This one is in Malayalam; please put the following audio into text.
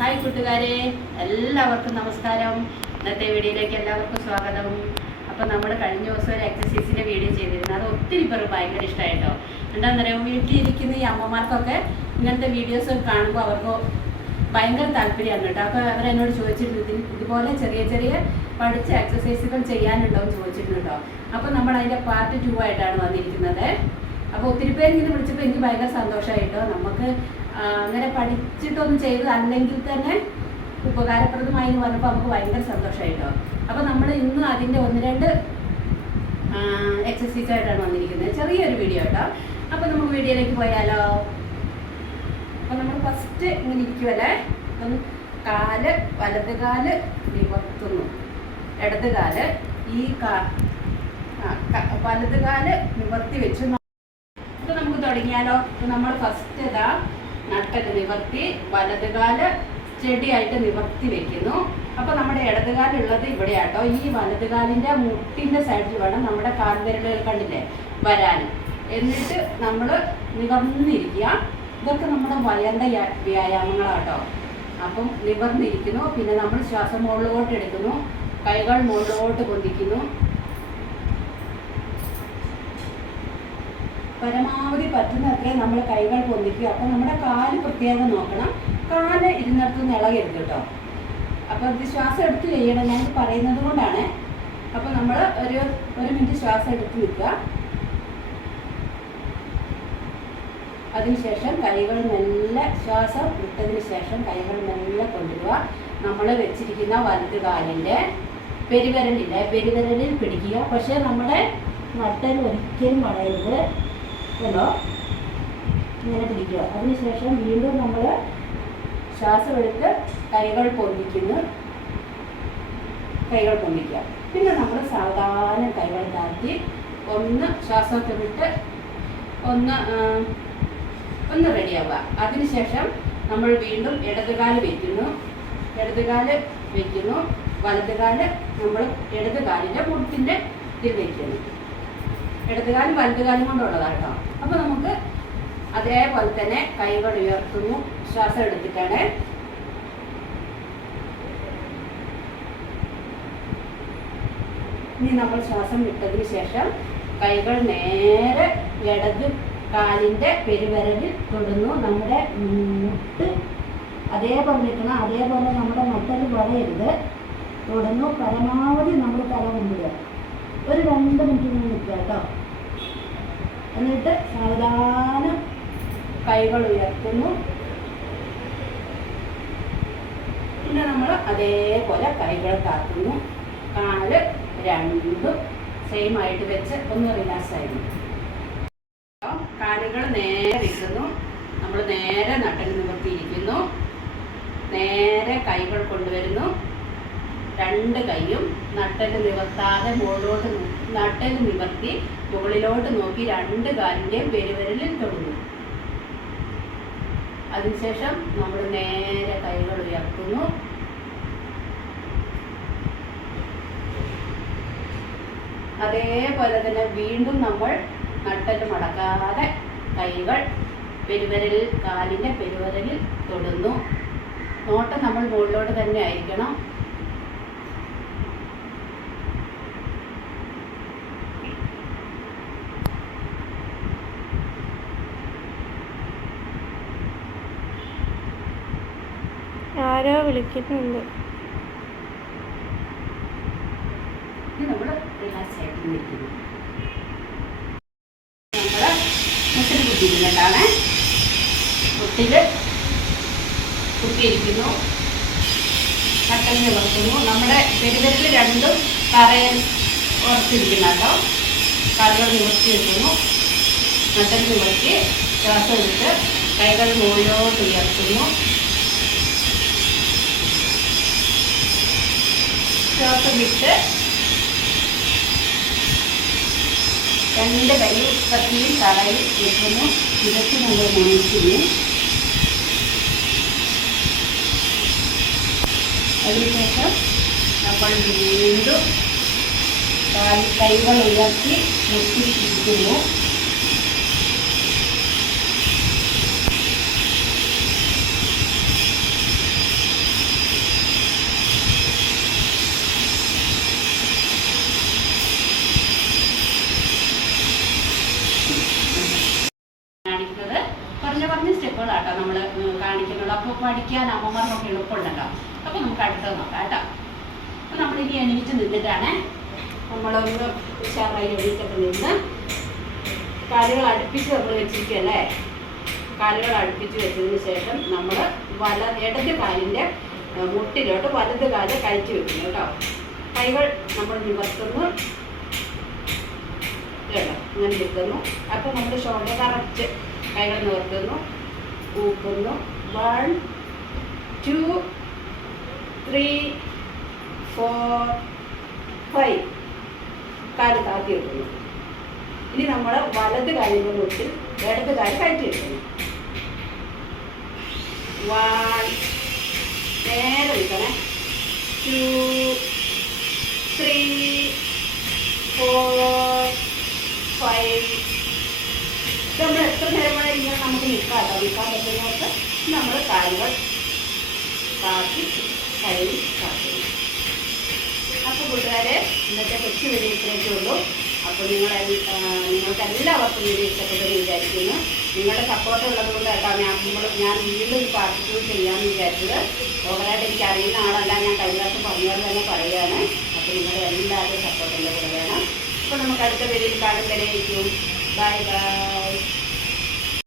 ഹായ് കൂട്ടുകാരെ, എല്ലാവർക്കും നമസ്കാരം. ഇന്നത്തെ വീഡിയോയിലേക്ക് എല്ലാവർക്കും സ്വാഗതം. അപ്പോൾ നമ്മൾ കഴിഞ്ഞ ദിവസം ഒരു എക്സസൈസിൻ്റെ വീഡിയോ ചെയ്തിരുന്നു. അത് ഒത്തിരി പേർക്ക് ഭയങ്കര ഇഷ്ടമായിട്ടോ. എന്താണെന്ന് പറയുമ്പോൾ വീട്ടിലിരിക്കുന്ന ഈ അമ്മമാർക്കൊക്കെ ഇങ്ങനത്തെ വീഡിയോസ് കാണുമ്പോൾ അവർക്ക് ഭയങ്കര താല്പര്യമാണ് കേട്ടോ. അപ്പോൾ അവരെന്നോട് ചോദിച്ചിട്ടുണ്ട് ഇതുപോലെ ചെറിയ ചെറിയ പഠിച്ച എക്സസൈസുകൾ ചെയ്യാനുണ്ടോ എന്ന് ചോദിച്ചിട്ടുണ്ട് കേട്ടോ. അപ്പോൾ നമ്മൾ അതിൻ്റെ പാർട്ട് 2 ആയിട്ടാണ് വന്നിരിക്കുന്നത്. അപ്പോൾ ഒത്തിരി പേര് ഇങ്ങനെ വിളിച്ചപ്പോൾ എനിക്ക് ഭയങ്കര സന്തോഷമായിട്ടോ. നമുക്ക് അങ്ങനെ പഠിച്ചിട്ടൊന്നും ചെയ്ത് അല്ലെങ്കിൽ തന്നെ ഉപകാരപ്രദമായി എന്ന് പറഞ്ഞപ്പോൾ നമുക്ക് ഭയങ്കര സന്തോഷമായിട്ടോ. അപ്പോൾ നമ്മൾ ഇന്ന് അതിൻ്റെ 1-2 എക്സസൈസായിട്ടാണ് വന്നിരിക്കുന്നത്. ചെറിയൊരു വീഡിയോ കേട്ടോ. അപ്പോൾ നമുക്ക് വീഡിയോയിലേക്ക് പോയാലോ. അപ്പോൾ നമ്മൾ ഫസ്റ്റ് ഇങ്ങനെ ഇരിക്കുമല്ലേ, ഒന്ന് കാല് വലത് കാല് നിവർത്തുന്നു, ഇടത് കാല് ഈ വലത് കാല് നിവർത്തി വെച്ചു. അപ്പോൾ നമുക്ക് തുടങ്ങിയാലോ. അപ്പോൾ നമ്മൾ ഫസ്റ്റ് ഇതാ നട്ടല് നിവർത്തി വലത് കാല് സ്റ്റഡിയായിട്ട് നിവർത്തി വെക്കുന്നു. അപ്പോൾ നമ്മുടെ ഇടത് കാലുള്ളത് ഇവിടെയാട്ടോ. ഈ വലത് കാലിൻ്റെ മുട്ടിൻ്റെ സൈഡിൽ വേണം നമ്മുടെ കാൽവിരലുകൾ കണ്ടില്ലേ വരാൻ. എന്നിട്ട് നമ്മൾ നിവർന്നിരിക്കുക. ഇതൊക്കെ നമ്മുടെ വയറിൻ്റെ വ്യായാമങ്ങളാട്ടോ. അപ്പം നിവർന്നിരിക്കുന്നു. പിന്നെ നമ്മൾ ശ്വാസം മുകളിലോട്ട് എടുക്കുന്നു, കൈകൾ മുകളിലോട്ട് പൊന്തിക്കുന്നു. പരമാവധി പറ്റുന്ന അത്രയും നമ്മൾ കൈകൾ പൊന്തിക്കുക. അപ്പോൾ നമ്മുടെ കാല് പ്രത്യേകം നോക്കണം. കാല് ഇരുന്നിടത്തുനിന്ന് ഇളകരുത് കേട്ടോ. അപ്പോൾ ഇത് ശ്വാസം എടുത്ത് ചെയ്യണം, ഞാൻ പറയുന്നത് കൊണ്ടാണ്. അപ്പോൾ നമ്മൾ ഒരു മിനിറ്റ് ശ്വാസം എടുത്ത് നിൽക്കുക. അതിനുശേഷം കൈകൾ മെല്ലെ ശ്വാസം വിട്ടതിന് ശേഷം കൈകൾ മെല്ലെ കൊണ്ടുവരിക. നമ്മൾ വെച്ചിരിക്കുന്ന വലത് കാലിൻ്റെ പെരുവിരലിൽ പിടിക്കുക. പക്ഷേ നമ്മുടെ നട്ടൽ ഒരിക്കലും വളയരുത് കേട്ടോ. ഇങ്ങനെ പിടിക്കുക. അതിനുശേഷം വീണ്ടും നമ്മൾ ശ്വാസം എടുത്ത് കൈകൾ പൊന്തിക്കുക. പിന്നെ നമ്മൾ സാവധാനം കൈകൾ താഴ്ത്തി ഒന്ന് ശ്വാസമൊക്കെ വിട്ട് ഒന്ന് റെഡിയാവുക. അതിനുശേഷം നമ്മൾ വീണ്ടും ഇടതുകാല് വയ്ക്കുന്നു, വലതുകാല് നമ്മൾ ഇടതുകാലിൻ്റെ മുട്ടിൻ്റെ ഇതിൽ വയ്ക്കുന്നു. ഇടതുകാലും വലതുകാലും കൊണ്ടുള്ളതാണ് കേട്ടോ. അപ്പോൾ നമുക്ക് അതേപോലെ തന്നെ കൈകൾ ഉയർത്തുന്നു, ശ്വാസം എടുത്തിട്ടാണ്. ഇനി നമ്മൾ ശ്വാസം വിട്ടതിന് ശേഷം കൈകൾ നേരെ ഇടത് കാലിൻ്റെ പെരുവിരലിൽ തൊടുന്നു. നമ്മുടെ മുട്ട് അതേപോലെ നിൽക്കണം. അതേപോലെ നമ്മുടെ നട്ടൽ വളയരുത്. തൊടുന്നു. പരമാവധി നമ്മൾ തല കൊണ്ടുവരിക. ഒരു 2 മിനിറ്റ് നിൽക്കുക കേട്ടോ. എന്നിട്ട് സാവധാനം കൈകൾ ഉയർത്തുന്നു. പിന്നെ നമ്മൾ അതേപോലെ കൈകൾ താത്തുന്നു. കാല് രണ്ടും സെയിം ആയിട്ട് വെച്ച് ഒന്ന് റിലാക്സ് ആയിരുന്നു. കാലുകൾ നേരെ വെക്കുന്നു. നമ്മൾ നേരെ നട്ടൽ നിവർത്തിയിരിക്കുന്നു. നേരെ കൈകൾ കൊണ്ടുവരുന്നു. 2 കൈയും നട്ടൽ നിവർത്താതെ നട്ടൽ നിവർത്തി മുകളിലോട്ട് നോക്കി 2 കാലിൻ്റെയും പെരുവിരലിൽ തൊടുന്നു. അതിനുശേഷം നമ്മൾ നേരെ കൈകൾ ഉയർത്തുന്നു. അതേപോലെ തന്നെ വീണ്ടും നമ്മൾ നട്ടൽ മടക്കാതെ കൈകൾ കാലിൻ്റെ പെരുവിരലിൽ തൊടുന്നു. നോട്ടം നമ്മൾ മുകളിലോട്ട് തന്നെ ആയിരിക്കണം. ആരോ വിളിക്കുന്നുണ്ട്. നമ്മൾ റിലാക്സ് ആയിട്ട് നിൽക്കുന്നു. നമ്മൾ മുട്ടിൽ കുത്തിയിരുന്നിട്ടാണ്. മുട്ടിൽ കുത്തിയിരിക്കുന്നു. നട്ടൽ നിവർത്തുന്നു. നമ്മുടെ പെരുവിരൽ രണ്ടും തറയിൽ ഉറച്ചിരിക്കുന്നു കേട്ടോ. കാലുകൾ നിവർത്തി വെക്കുന്നു. നട്ടൽ നിവർത്തി ശ്വാസം എടുത്ത് കൈകൾ മുകളിലോട്ട് ഉയർത്തുന്നു. ശ്വാസം വിട്ട് 2 കൈയും കത്തിയും തലയിൽ വെക്കുന്നു. ഇതൊക്കെ നമ്മൾ നനയ്ക്കുന്നു. അതിനുശേഷം നമ്മൾ വീണ്ടും കൈകൾ ഉയർത്തി മുട്ടിയിരിക്കുന്നു. അപ്പോൾ പഠിക്കാൻ അമ്മമാർക്കൊക്കെ എളുപ്പമുണ്ടല്ലോ. അപ്പോൾ നമുക്ക് അടുത്തത് നോക്കാം കേട്ടോ. അപ്പോൾ നമ്മളിനി എണീറ്റ് നിന്നിട്ടാണ് നമ്മളൊന്ന് ഉഷാറായി എണീറ്റൊക്കെ നിന്ന് കാലുകൾ അടുപ്പിച്ച് നമ്മൾ വെച്ചിരിക്കുകയല്ലേ. കാലുകൾ അടുപ്പിച്ച് വെച്ചതിന് ശേഷം നമ്മൾ ഇടത് കാലിൻ്റെ മുട്ടിലോട്ട് വലത് കാല് കയറ്റി വെക്കുന്നു കേട്ടോ. കൈകൾ നമ്മൾ നിവർത്തുന്നു കേട്ടോ, അങ്ങനെ നിൽക്കുന്നു. അപ്പോൾ നമ്മൾ ഷോൾഡർ കറക്റ്റ് കൈകൾ നിവർത്തുന്നു, ഊക്കുന്നു. 1 2 3 4 5 കാല് താത്തി വെക്കുന്നു. ഇനി നമ്മൾ വലത് കാലിൻ്റെ മുട്ടിൽ ഇടത് കാല് കയറ്റി വെക്കുന്നു. 1 നേരെ നിൽക്കണേ. 2 3 4 5 നമ്മൾ എത്ര നേരം വേണേൽ ഇങ്ങനെ നമുക്ക് നിൽക്കാൻ പറ്റുന്നവർക്ക് നമ്മൾ കാലുകൾ കാത്തി കഴുകി കാക്കുന്നു. അപ്പോൾ കൂട്ടുകാരെ, ഇന്നത്തെ കൊച്ചു വീഡിയോ ഇത്രയൊക്കെ ഉള്ളൂ. അപ്പോൾ നിങ്ങൾക്ക് എല്ലാവർക്കും വീഡിയോ ഇഷ്ടപ്പെട്ടെന്ന് വിചാരിക്കുന്നു. നിങ്ങളുടെ സപ്പോർട്ട് ഉള്ളത് കൊണ്ട് കേട്ടോ ഞാൻ വീണ്ടും പാർട്ട് 2 ചെയ്യാമെന്ന് വിചാരിച്ചത്. ഓവറായിട്ട് എനിക്ക് അറിയുന്ന ആളല്ല, ഞാൻ കഴിഞ്ഞ പ്രാവശ്യം പറഞ്ഞത് തന്നെ പറയുകയാണ്. അപ്പോൾ നിങ്ങളുടെ എല്ലാവരുടെയും സപ്പോർട്ടിൻ്റെ കൂടെ വേണം. അപ്പോൾ നമുക്ക് അടുത്ത വീഡിയോയിൽ കാണുമ്പോഴേക്കും ബൈ ബൈ.